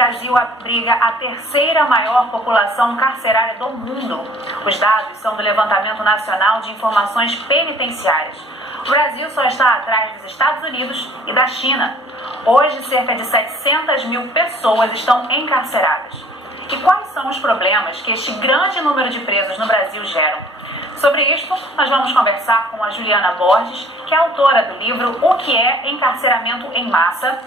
Brasil abriga a terceira maior população carcerária do mundo. Os dados são do Levantamento Nacional de Informações Penitenciárias. O Brasil só está atrás dos Estados Unidos e da China. Hoje, cerca de 700 mil pessoas estão encarceradas. E quais são os problemas que este grande número de presos no Brasil geram? Sobre isto, nós vamos conversar com a Juliana Borges, que é autora do livro O que é Encarceramento em Massa,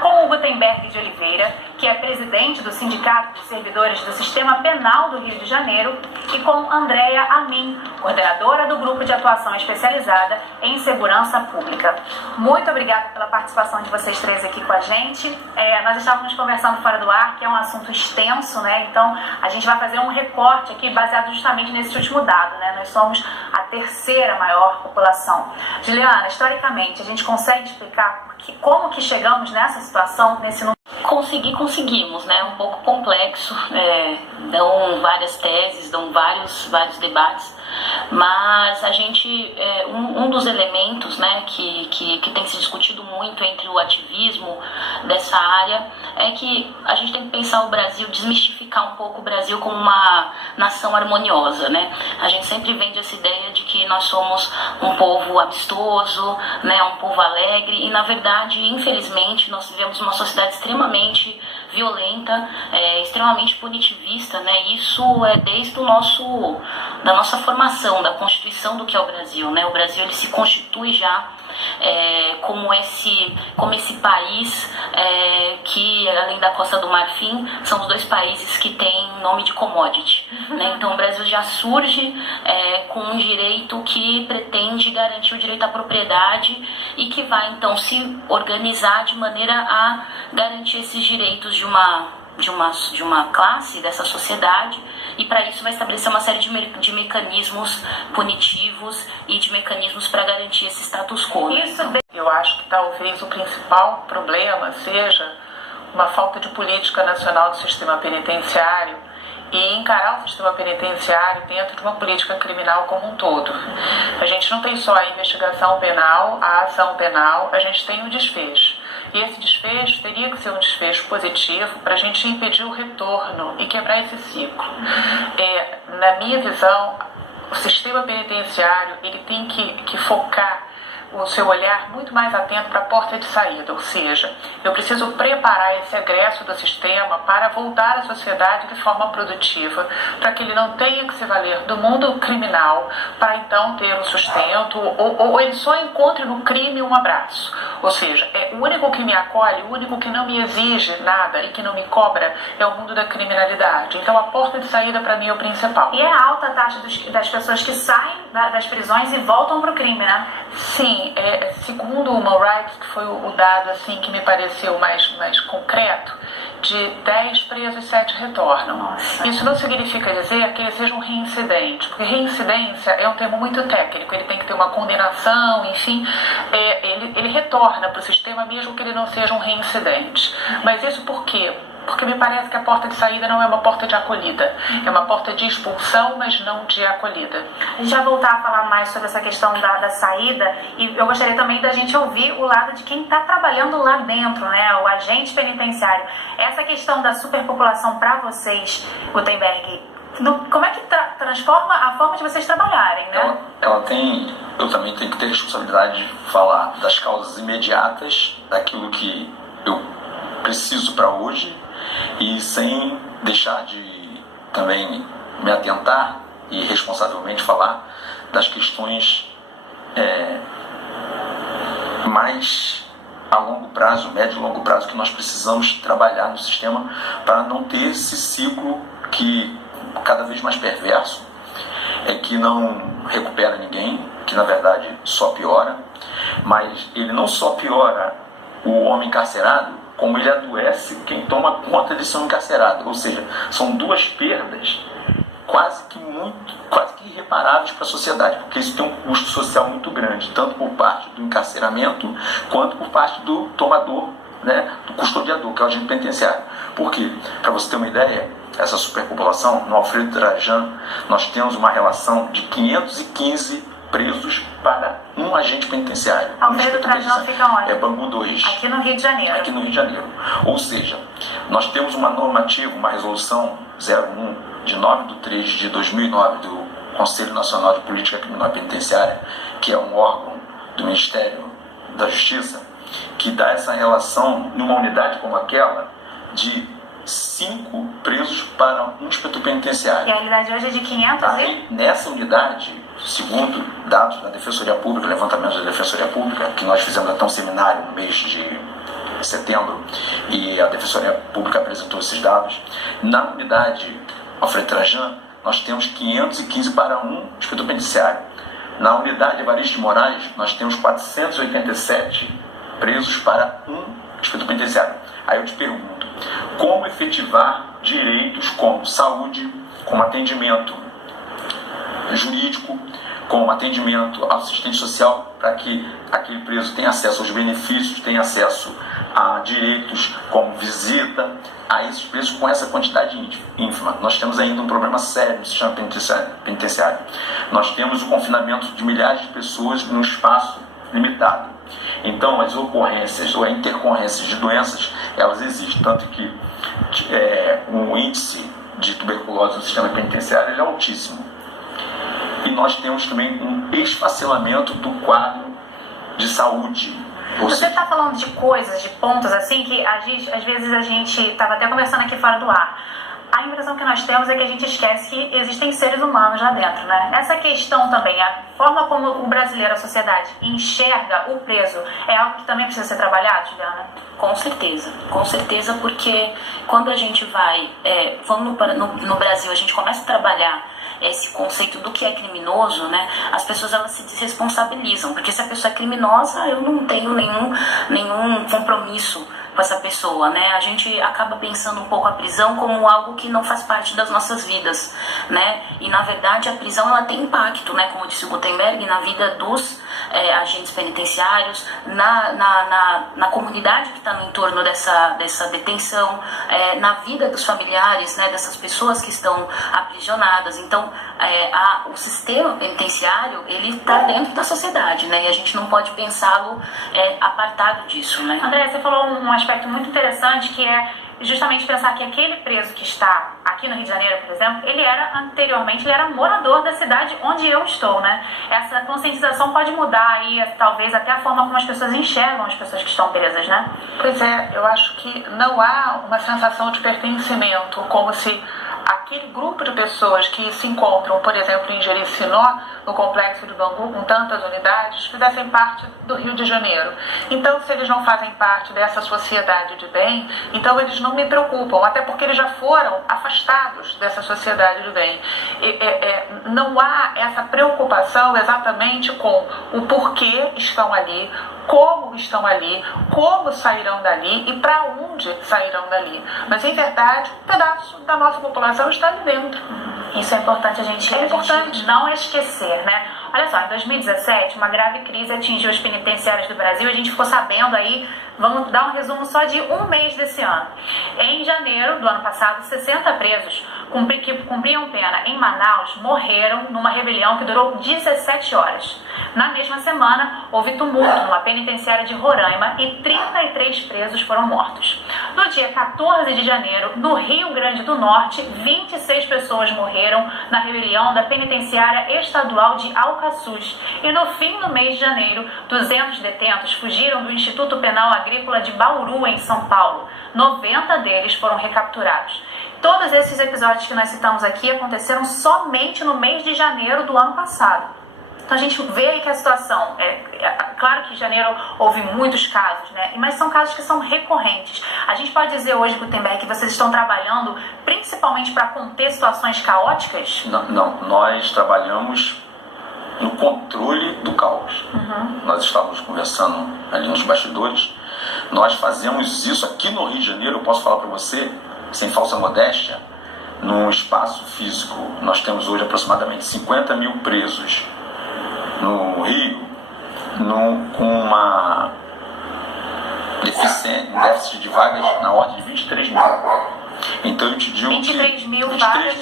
com o Gutenberg de Oliveira, que é presidente do Sindicato de Servidores do Sistema Penal do Rio de Janeiro, e com Andréa Amin, coordenadora do Grupo de Atuação Especializada em Segurança Pública. Muito obrigada pela participação de vocês três aqui com a gente. Nós estávamos conversando fora do ar, que é um assunto extenso, né? Então, a gente vai fazer um recorte aqui baseado justamente nesse último dado, né? Nós somos a terceira maior população. Juliana, historicamente, a gente consegue explicar como que chegamos nessa situação, nesse número? Conseguimos, né? Um pouco complexo, dão várias teses, dão vários debates, mas a gente, um dos elementos, né, que tem se discutido muito entre o ativismo dessa área é que a gente tem que pensar o Brasil, desmistificar um pouco o Brasil como uma nação harmoniosa, né? A gente sempre vende essa ideia de que nós somos um povo amistoso, né, um povo alegre, e na verdade, infelizmente, nós vivemos uma sociedade extremamente violenta, extremamente punitivista, né? Isso é desde da nossa formação, da constituição do que é o Brasil, né? O Brasil, ele se constitui já como esse país que, além da Costa do Marfim, são os dois países que têm nome de commodity, né? Então o Brasil já surge com um direito que pretende garantir o direito à propriedade e que vai então se organizar de maneira a garantir esses direitos de uma classe dessa sociedade, e para isso vai estabelecer uma série de mecanismos punitivos e de mecanismos para garantir esse status quo. Eu acho que talvez o principal problema seja uma falta de política nacional do sistema penitenciário e encarar o sistema penitenciário dentro de uma política criminal como um todo. A gente não tem só a investigação penal, a ação penal, a gente tem o desfecho. E esse desfecho teria que ser um desfecho positivo para a gente impedir o retorno e quebrar esse ciclo. Na minha visão, o sistema penitenciário ele tem que focar o seu olhar muito mais atento para a porta de saída, ou seja, eu preciso preparar esse egresso do sistema para voltar à sociedade de forma produtiva, para que ele não tenha que se valer do mundo criminal para então ter o sustento, ou ele só encontre no crime um abraço. Ou seja, o único que me acolhe, o único que não me exige nada e que não me cobra é o mundo da criminalidade. Então a porta de saída para mim é o principal. E é a alta taxa das pessoas que saem das prisões e voltam para o crime, né? Sim. Segundo o Human Rights, que foi o dado assim, que me pareceu mais concreto, de 10 presos, 7 retornam. Nossa. Isso não significa dizer que eles sejam reincidentes, porque reincidência é um termo muito técnico, ele tem que ter uma condenação, enfim, ele retorna para o sistema mesmo que ele não seja um reincidente. Mas isso por quê? Porque me parece que a porta de saída não é uma porta de acolhida, é uma porta de expulsão, mas não de acolhida. A gente vai voltar a falar mais sobre essa questão da saída, e eu gostaria também da gente ouvir o lado de quem está trabalhando lá dentro, né, o agente penitenciário. Essa questão da superpopulação para vocês, Gutenberg, como é que transforma a forma de vocês trabalharem, né? Eu também tenho que ter responsabilidade de falar das causas imediatas, daquilo que eu preciso para hoje, e sem deixar de também me atentar e responsavelmente falar das questões mais a longo prazo, médio e longo prazo, que nós precisamos trabalhar no sistema para não ter esse ciclo que cada vez mais perverso, que não recupera ninguém, que na verdade só piora, mas ele não só piora o homem encarcerado, como ele adoece quem toma conta de ser um encarcerado. Ou seja, são duas perdas quase que irreparáveis para a sociedade, porque isso tem um custo social muito grande, tanto por parte do encarceramento, quanto por parte do tomador, né, do custodiador, que é o agente penitenciário. Por quê? Para você ter uma ideia, essa superpopulação, no Alfredo Trajan, nós temos uma relação de 515 presos para um agente penitenciário. Alfredo Trajano fica onde? É Bangu 2. Aqui no Rio de Janeiro. Aqui no Rio de Janeiro. Ou seja, nós temos uma normativa, uma resolução 01 de 9/3/2009 do Conselho Nacional de Política Criminal e Penitenciária, que é um órgão do Ministério da Justiça, que dá essa relação numa unidade como aquela de 5 presos para um inspetor penitenciário. E a realidade hoje é de 500 Aí, nessa unidade, segundo dados da Defensoria Pública, levantamento da Defensoria Pública, que nós fizemos até um seminário no mês de setembro, e a Defensoria Pública apresentou esses dados, na unidade Alfredo Trajano, nós temos 515 para um inspetor penitenciário. Na unidade Evaristo de Moraes, nós temos 487 presos para um inspetor penitenciário. Aí eu te pergunto, como efetivar direitos como saúde, como atendimento jurídico, como atendimento assistente social, para que aquele preso tenha acesso aos benefícios, tenha acesso a direitos como visita a esses presos com essa quantidade ínfima. Nós temos ainda um problema sério no sistema penitenciário. Nós temos o confinamento de milhares de pessoas num espaço limitado. Então, as ocorrências ou a intercorrência de doenças, elas existem. Tanto que o índice de tuberculose no sistema penitenciário ele é altíssimo. E nós temos também um esfacelamento do quadro de saúde. Você está falando de coisas, de pontos assim, que às vezes a gente estava até conversando aqui fora do ar. A impressão que nós temos é que a gente esquece que existem seres humanos lá dentro, né? Essa questão também, a forma como o brasileiro, a sociedade, enxerga o preso, é algo que também precisa ser trabalhado, Juliana? Com certeza, porque quando a gente vai, no Brasil, a gente começa a trabalhar esse conceito do que é criminoso, né, as pessoas elas se desresponsabilizam, porque se a pessoa é criminosa, eu não tenho nenhum compromisso com essa pessoa, né? A gente acaba pensando um pouco a prisão como algo que não faz parte das nossas vidas, né? E na verdade a prisão ela tem impacto, né? Como disse o Gutenberg, na vida dos agentes penitenciários, na comunidade que está no entorno dessa detenção, na vida dos familiares, né? Dessas pessoas que estão aprisionadas. Então, o sistema penitenciário ele está dentro da sociedade, né? E a gente não pode pensá-lo apartado disso, né? André, você falou um aspecto muito interessante que é justamente pensar que aquele preso que está aqui no Rio de Janeiro, por exemplo, ele era morador da cidade onde eu estou, né? Essa conscientização pode mudar aí, talvez, até a forma como as pessoas enxergam as pessoas que estão presas, né? Pois é, eu acho que não há uma sensação de pertencimento, como se aquele grupo de pessoas que se encontram, por exemplo, em Jericinó, no complexo de Bangu, com tantas unidades, fizessem parte do Rio de Janeiro. Então, se eles não fazem parte dessa sociedade de bem, então eles não me preocupam, até porque eles já foram afastados dessa sociedade de bem. Não há essa preocupação exatamente com o porquê estão ali, como estão ali, como sairão dali e para onde sairão dali. Mas, em verdade, um pedaço da nossa população está ali dentro. Isso é importante a gente não esquecer, né? Olha só, em 2017, uma grave crise atingiu os penitenciários do Brasil. A gente ficou sabendo aí, vamos dar um resumo só de um mês desse ano. Em janeiro do ano passado, 60 presos que cumpriam pena em Manaus morreram numa rebelião que durou 17 horas. Na mesma semana, houve tumulto numa penitenciária de Roraima e 33 presos foram mortos. No dia 14 de janeiro, no Rio Grande do Norte, 26 pessoas morreram na rebelião da penitenciária estadual de Alcaçuz. E no fim do mês de janeiro, 200 detentos fugiram do Instituto Penal Agrícola de Bauru, em São Paulo. 90 deles foram recapturados. Todos esses episódios que nós citamos aqui aconteceram somente no mês de janeiro do ano passado. Então a gente vê aí que a situação, claro que em janeiro houve muitos casos, né? Mas são casos que são recorrentes. A gente pode dizer hoje, Gutenberg, que vocês estão trabalhando principalmente para conter situações caóticas? Não, nós trabalhamos no controle do caos. Nós estávamos conversando ali nos bastidores, nós fazemos isso aqui no Rio de Janeiro, eu posso falar para você, sem falsa modéstia, num espaço físico. Nós temos hoje aproximadamente 50 mil presos no Rio, com um déficit de vagas na ordem de 23 mil. Então eu te digo 23 que mil vagas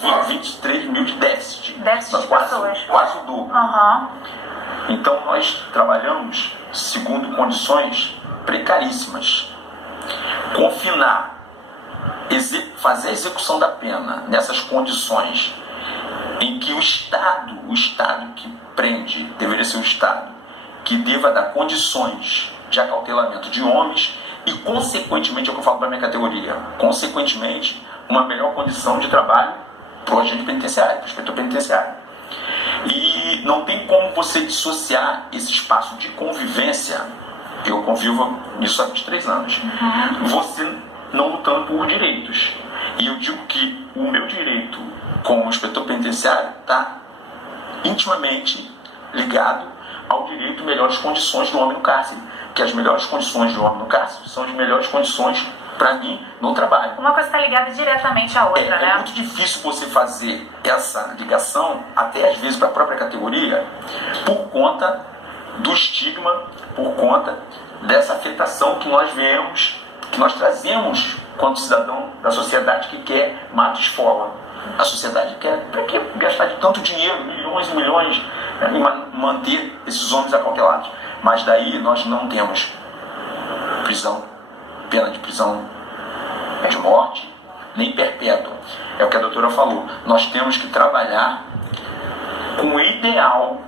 para 23 mil de déficit. Déficit de pessoas. Quase o dobro. Uhum. Então nós trabalhamos segundo condições precaríssimas. Confinar, fazer a execução da pena nessas condições em que o Estado que prende, deveria ser o Estado, que deva dar condições de acautelamento de homens e, consequentemente, é o que eu falo para a minha categoria, consequentemente, uma melhor condição de trabalho para o agente penitenciário, para o inspetor penitenciário. E não tem como você dissociar esse espaço de convivência. Eu convivo nisso há 23 anos. Você não lutando por direitos. E eu digo que o meu direito como inspetor penitenciário está intimamente ligado ao direito de melhores condições do homem no cárcere. Que as melhores condições do homem no cárcere são as melhores condições para mim no trabalho. Uma coisa está ligada diretamente à outra, né? É muito difícil você fazer essa ligação, até às vezes para a própria categoria, por conta do estigma, por conta dessa afetação que nós vemos, que nós trazemos quanto cidadão da sociedade que quer mato esfola. A sociedade quer, para que gastar de tanto dinheiro, milhões e milhões, em manter esses homens acautelados? Mas daí nós não temos pena de prisão de morte, nem perpétua. É o que a doutora falou. Nós temos que trabalhar com o ideal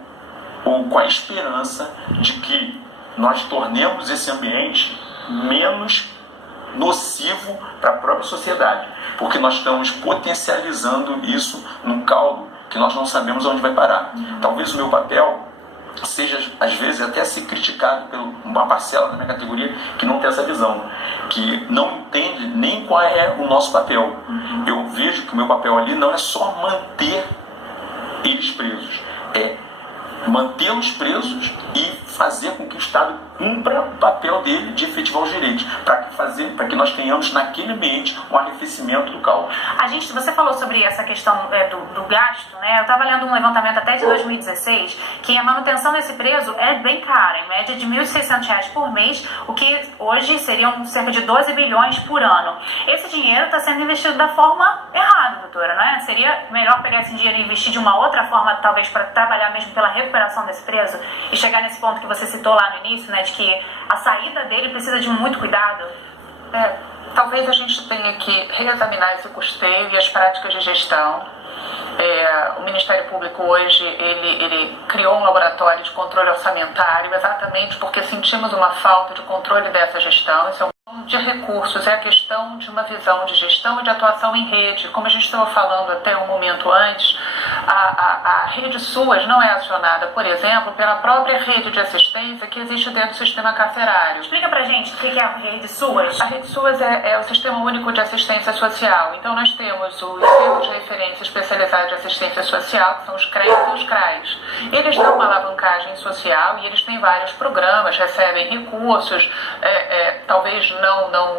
ou com a esperança de que nós tornemos esse ambiente menos nocivo para a própria sociedade, porque nós estamos potencializando isso num caldo que nós não sabemos onde vai parar. Talvez o meu papel seja, às vezes, até ser criticado por uma parcela da minha categoria que não tem essa visão, que não entende nem qual é o nosso papel. Eu vejo que o meu papel ali não é só manter eles presos, é mantê-los presos e fazer com que o Estado cumpra o papel dele de efetivar os direitos, para que nós tenhamos naquele ambiente um arrefecimento do caos. Você falou sobre essa questão do gasto, né? Eu estava lendo um levantamento até de 2016 que a manutenção desse preso é bem cara, em média de R$ 1.600 por mês, o que hoje seriam cerca de 12 bilhões por ano. Esse dinheiro está sendo investido da forma errada, doutora, não é? Seria melhor pegar esse dinheiro e investir de uma outra forma, talvez para trabalhar mesmo pela recuperação desse preso e chegar nesse ponto que você citou lá no início, né, de que a saída dele precisa de muito cuidado? Talvez a gente tenha que reexaminar esse custeio e as práticas de gestão. O Ministério Público hoje ele criou um laboratório de controle orçamentário exatamente porque sentimos uma falta de controle dessa gestão. Isso é um de recursos, é a questão de uma visão de gestão e de atuação em rede. Como a gente estava falando até um momento antes, a rede SUAS não é acionada, por exemplo, pela própria rede de assistência que existe dentro do sistema carcerário. Explica pra gente o que é a rede SUAS. A rede SUAS é o Sistema Único de Assistência Social. Então nós temos os Centros de Referência Especializados de Assistência Social, que são os CREAS e os CRAs. Eles dão uma alavancagem social e eles têm vários programas, recebem recursos, talvez não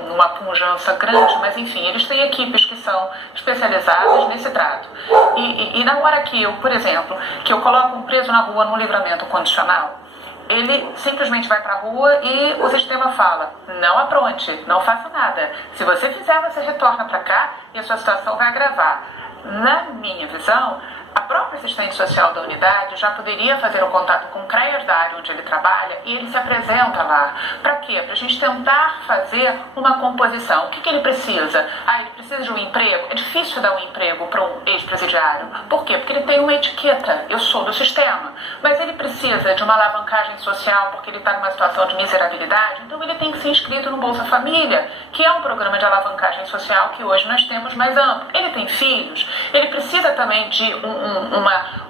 numa pujança grande, mas enfim, eles têm equipes que são especializadas nesse trato. E na hora que eu, por exemplo, que eu coloco um preso na rua num livramento condicional, ele simplesmente vai para a rua e o sistema fala: não apronte, não faça nada. Se você fizer, você retorna para cá e a sua situação vai agravar. Na minha visão, a própria assistente social da unidade já poderia fazer o contato com o CREAS da área onde ele trabalha e ele se apresenta lá. Para quê? Para a gente tentar fazer uma composição. O que ele precisa? Ele precisa de um emprego? É difícil dar um emprego para um ex-presidiário. Por quê? Porque ele tem uma etiqueta. Eu sou do sistema. Mas ele precisa de uma alavancagem social porque ele está numa situação de miserabilidade. Então ele tem que ser inscrito no Bolsa Família, que é um programa de alavancagem social que hoje nós temos mais amplo. Ele tem filhos. Ele precisa também de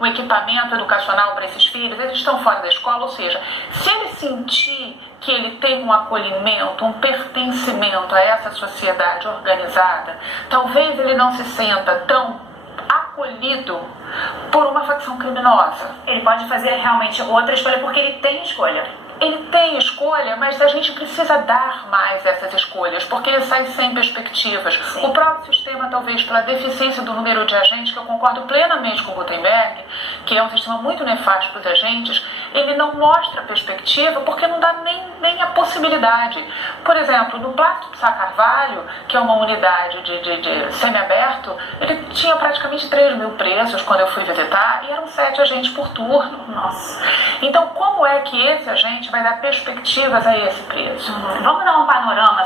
um equipamento educacional para esses filhos. Eles estão fora da escola, ou seja, se ele sentir que ele tem um acolhimento, um pertencimento a essa sociedade organizada, talvez ele não se sinta tão acolhido por uma facção criminosa. Ele pode fazer realmente outra escolha porque ele tem escolha. Ele tem escolha, mas a gente precisa dar mais essas escolhas, porque ele sai sem perspectivas. Sim. O próprio sistema, talvez pela deficiência do número de agentes, que eu concordo plenamente com o Gutenberg, que é um sistema muito nefasto para os agentes, ele não mostra perspectiva porque não dá nem a possibilidade. Por exemplo, no Plástico do Sá Carvalho, que é uma unidade de semiaberto, ele tinha praticamente 3.000 presos quando eu fui visitar e eram 7 agentes por turno. Nossa. Então, como é que esse agente vai dar perspectivas a esse preso? Vamos dar um panorama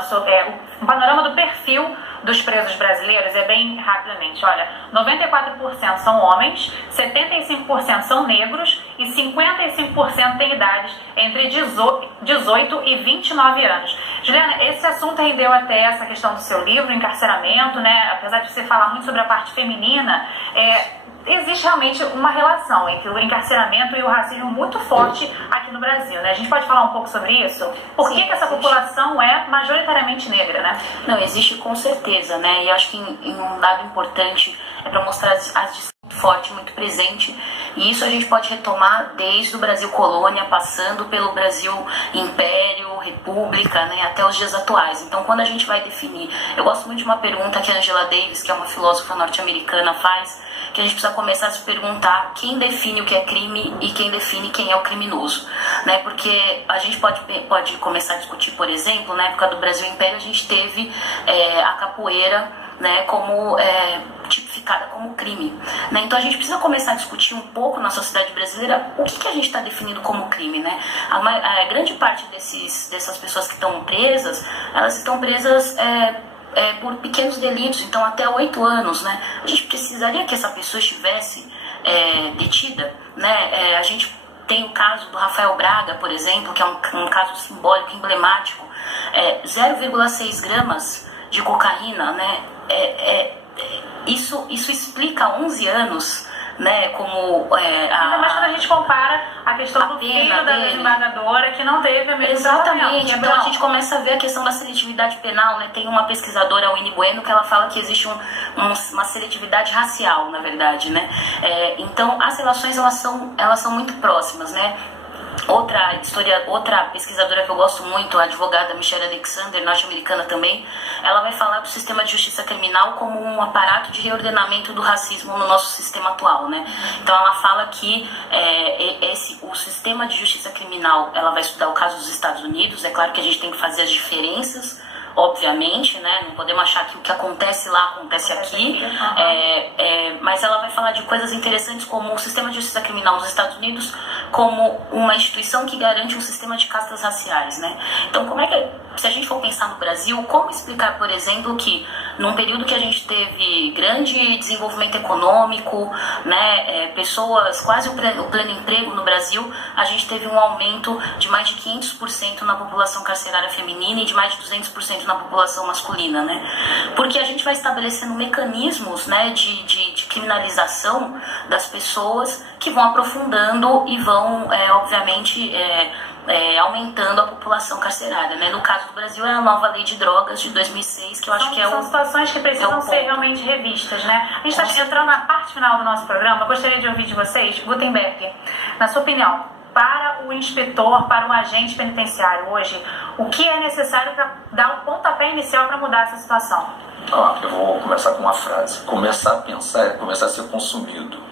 um panorama do perfil dos presos brasileiros, bem rapidamente. Olha, 94% são homens, 75% são negros e 55% têm idades entre 18 e 29 anos. Juliana, esse assunto rendeu até essa questão do seu livro, encarceramento, né? Apesar de você falar muito sobre a parte feminina, existe realmente uma relação entre o encarceramento e o racismo muito forte aqui no Brasil, né? A gente pode falar um pouco sobre isso? Por que essa população é majoritariamente negra, né? Não, existe com certeza, né? E acho que um dado importante é para mostrar as muito forte, muito presente. E isso a gente pode retomar desde o Brasil colônia, passando pelo Brasil império, república, né? Até os dias atuais. Então, quando a gente vai definir... Eu gosto muito de uma pergunta que a Angela Davis, que é uma filósofa norte-americana, faz, que a gente precisa começar a se perguntar quem define o que é crime e quem define quem é o criminoso, né? Porque a gente pode começar a discutir, por exemplo, na época do Brasil Império, a gente teve a capoeira, né, como tipificada como crime, né? Então a gente precisa começar a discutir um pouco na sociedade brasileira o que a gente está definindo como crime, né? A grande parte dessas pessoas que estão presas, elas estão presas por pequenos delitos, então até 8 anos, né? A gente precisaria que essa pessoa estivesse detida, né? A gente tem o caso do Rafael Braga, por exemplo, que é um caso simbólico, emblemático, 0,6 gramas de cocaína, né? Isso explica 11 anos, né? Como ainda mais quando a gente compara a questão do filho da desembargadora, que não teve a mesma. Exatamente. Então a gente começa a ver a questão da seletividade penal, né? Tem uma pesquisadora, a Winnie Bueno, que ela fala que existe uma seletividade racial, na verdade, né? Então as relações elas são muito próximas, né? Outra pesquisadora que eu gosto muito, a advogada Michelle Alexander, norte-americana também, ela vai falar do sistema de justiça criminal como um aparato de reordenamento do racismo no nosso sistema atual, né? Então ela fala que o sistema de justiça criminal, ela vai estudar o caso dos Estados Unidos. É claro que a gente tem que fazer as diferenças, obviamente, né? Não podemos achar que o que acontece lá acontece aqui, mas ela vai falar de coisas interessantes como o sistema de justiça criminal nos Estados Unidos como uma instituição que garante um sistema de castas raciais, né? Então, se a gente for pensar no Brasil, como explicar, por exemplo, que num período que a gente teve grande desenvolvimento econômico, né, pessoas, quase o pleno emprego no Brasil, a gente teve um aumento de mais de 500% na população carcerária feminina e de mais de 200% na população masculina, né? Porque a gente vai estabelecendo mecanismos, né, de criminalização das pessoas que vão aprofundando e vão, obviamente, aumentando a população carcerária, né? No caso do Brasil é a nova lei de drogas de 2006, que eu acho que são situações que precisam ser realmente revistas, né? A gente está entrando na parte final do nosso programa. Eu gostaria de ouvir de vocês, Gutenberg, na sua opinião, para o inspetor, para o agente penitenciário hoje, o que é necessário para dar o pontapé inicial para mudar essa situação? Eu vou começar com uma frase. Começar a pensar é começar a ser consumido.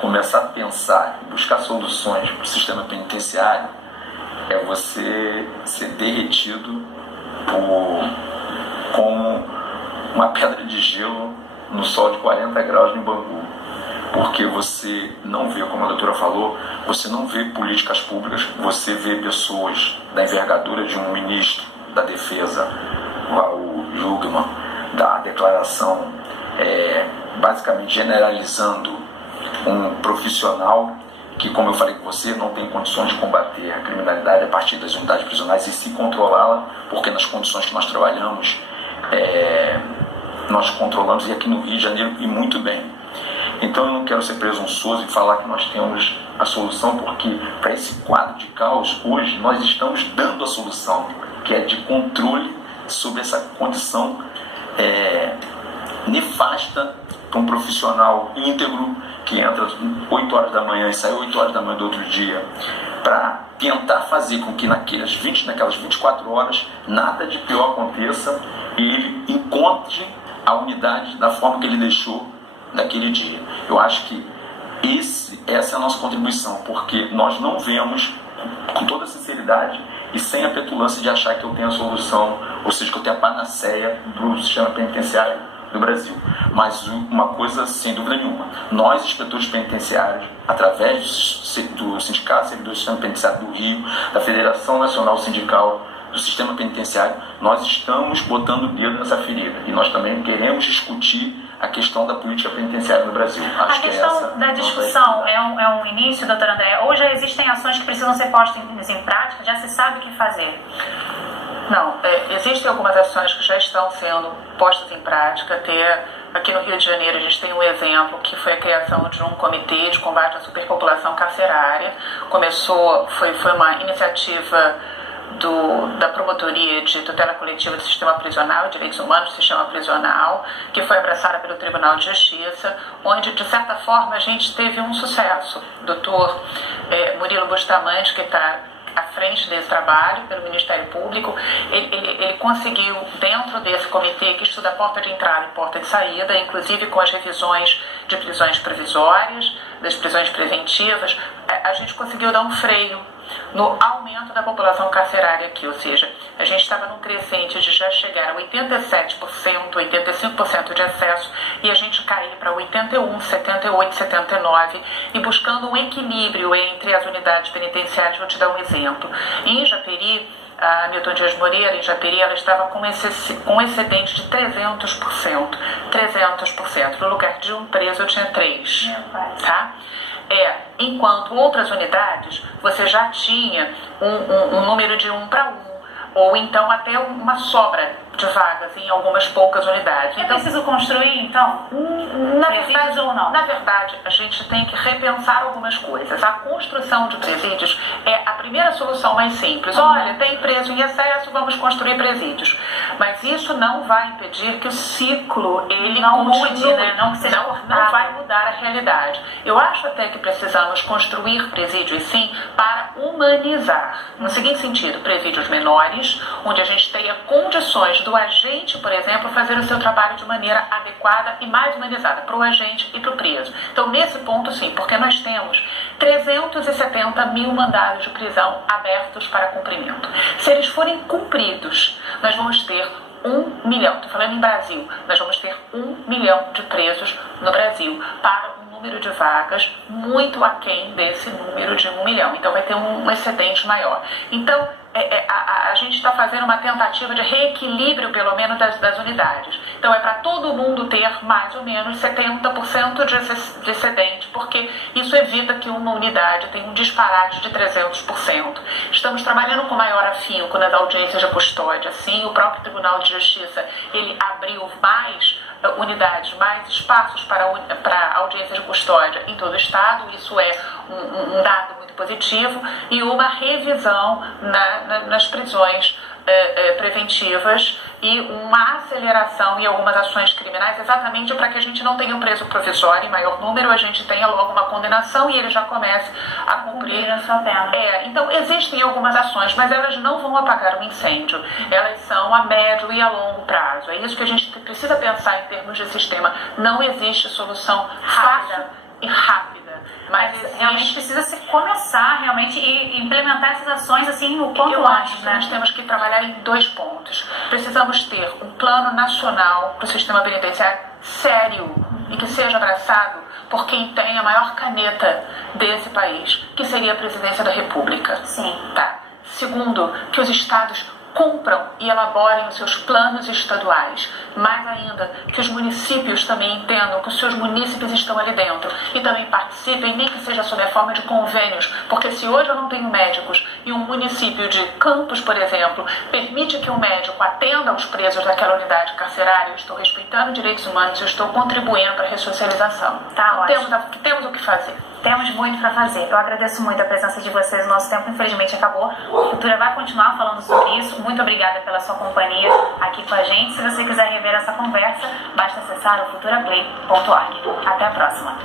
Começar a pensar e buscar soluções para o sistema penitenciário é você ser derretido com uma pedra de gelo no sol de 40 graus em Bangu. Porque você não vê, como a doutora falou, você não vê políticas públicas, você vê pessoas da envergadura de um ministro da Defesa, Raul Jungmann, da declaração basicamente generalizando um profissional que, como eu falei com você, não tem condições de combater a criminalidade a partir das unidades prisionais e se controlá-la, porque nas condições que nós trabalhamos, nós controlamos, e aqui no Rio de Janeiro, e muito bem. Então eu não quero ser presunçoso e falar que nós temos a solução, porque para esse quadro de caos, hoje nós estamos dando a solução, que é de controle sobre essa condição nefasta para um profissional íntegro que entra 8 horas da manhã e sai 8 horas da manhã do outro dia, para tentar fazer com que naquelas 24 horas nada de pior aconteça e ele encontre a unidade da forma que ele deixou naquele dia. Eu acho que essa é a nossa contribuição, porque nós não vemos com toda sinceridade e sem a petulância de achar que eu tenho a solução, ou seja, que eu tenho a panaceia para o sistema penitenciário do Brasil. Mas uma coisa, sem dúvida nenhuma, nós, inspetores penitenciários, através do Sindicato de Servidores do Sistema Penitenciário do Rio, da Federação Nacional Sindical do Sistema Penitenciário, nós estamos botando o dedo nessa ferida. E nós também queremos discutir a questão da política penitenciária no Brasil. Acho a questão da discussão é um início, doutor André, ou já existem ações que precisam ser postas em prática, já se sabe o que fazer? Não, existem algumas ações que já estão sendo postas em prática. Aqui no Rio de Janeiro a gente tem um exemplo que foi a criação de um comitê de combate à superpopulação carcerária. Foi uma iniciativa da Promotoria de Tutela Coletiva do Sistema Prisional e Direitos Humanos do Sistema Prisional, que foi abraçada pelo Tribunal de Justiça, onde, de certa forma, a gente teve um sucesso. O doutor Murilo Bustamante, que está à frente desse trabalho pelo Ministério Público, ele conseguiu, dentro desse comitê que estuda a porta de entrada e porta de saída, inclusive com as revisões de prisões provisórias, das prisões preventivas, a gente conseguiu dar um freio no aumento da população carcerária aqui, ou seja, a gente estava num crescente de já chegar a 87%, 85% de acesso, e a gente cair para 81%, 78%, 79%, e buscando um equilíbrio entre as unidades penitenciárias. Vou te dar um exemplo. Em Japeri, a Milton Dias Moreira, em Japeri, ela estava com um excedente de 300%. 300%. No lugar de um preso, eu tinha 3. Tá? Enquanto outras unidades, você já tinha um número de 1 para 1, ou então até uma sobra de vagas em algumas poucas unidades. Então, é preciso construir, então? Presídios ou não? Na verdade, a gente tem que repensar algumas coisas. A construção de presídios é a primeira solução mais simples. Olha, tem preso em excesso, vamos construir presídios. Mas isso não vai impedir que o ciclo ele não continue, mude, né? Não vai mudar a realidade. Eu acho até que precisamos construir presídios, sim, para humanizar. No seguinte sentido, presídios menores, onde a gente tenha condições do agente, por exemplo, fazer o seu trabalho de maneira adequada e mais humanizada para o agente e para o preso. Então, nesse ponto, sim, porque nós temos 370 mil mandados de prisão abertos para cumprimento. Se eles forem cumpridos, nós vamos ter 1 milhão, estou falando em Brasil, nós vamos ter 1 milhão de presos no Brasil para um número de vagas muito aquém desse número de 1 milhão. Então, vai ter um excedente maior. Então, a gente está fazendo uma tentativa de reequilíbrio, pelo menos, das unidades. Então, é para todo mundo ter mais ou menos 70% de excedente, porque isso evita que uma unidade tenha um disparate de 300%. Estamos trabalhando com maior afinco nas audiências de custódia. Sim, o próprio Tribunal de Justiça ele abriu mais unidades, mais espaços para audiências de custódia em todo o Estado. Isso é um dado muito positivo, e uma revisão nas prisões preventivas e uma aceleração em algumas ações criminais, exatamente para que a gente não tenha um preso provisório em maior número, a gente tenha logo uma condenação e ele já comece a cumprir a sua pena. Então existem algumas ações, mas elas não vão apagar o incêndio, elas são a médio e a longo prazo. É isso que a gente precisa pensar em termos de sistema. Não existe solução fácil e rápida. Mas realmente precisa se começar realmente e implementar essas ações assim o quanto antes, né? Nós temos que trabalhar em 2 pontos. Precisamos ter um plano nacional para o sistema penitenciário sério e que seja abraçado por quem tem a maior caneta desse país, que seria a Presidência da República. Sim. Tá. Segundo, que os estados cumpram e elaborem os seus planos estaduais. Mais ainda, que os municípios também entendam que os seus munícipes estão ali dentro e também participem, nem que seja sob a forma de convênios, porque se hoje eu não tenho médicos e um município de Campos, por exemplo, permite que um médico atenda aos presos daquela unidade carcerária, eu estou respeitando direitos humanos, eu estou contribuindo para a ressocialização. Tá, ótimo. Temos o que fazer. Temos muito para fazer. Eu agradeço muito a presença de vocês. O nosso tempo, infelizmente, acabou. A Futura vai continuar falando sobre isso. Muito obrigada pela sua companhia aqui com a gente. Se você quiser rever essa conversa, basta acessar o futuraplay.org. Até a próxima.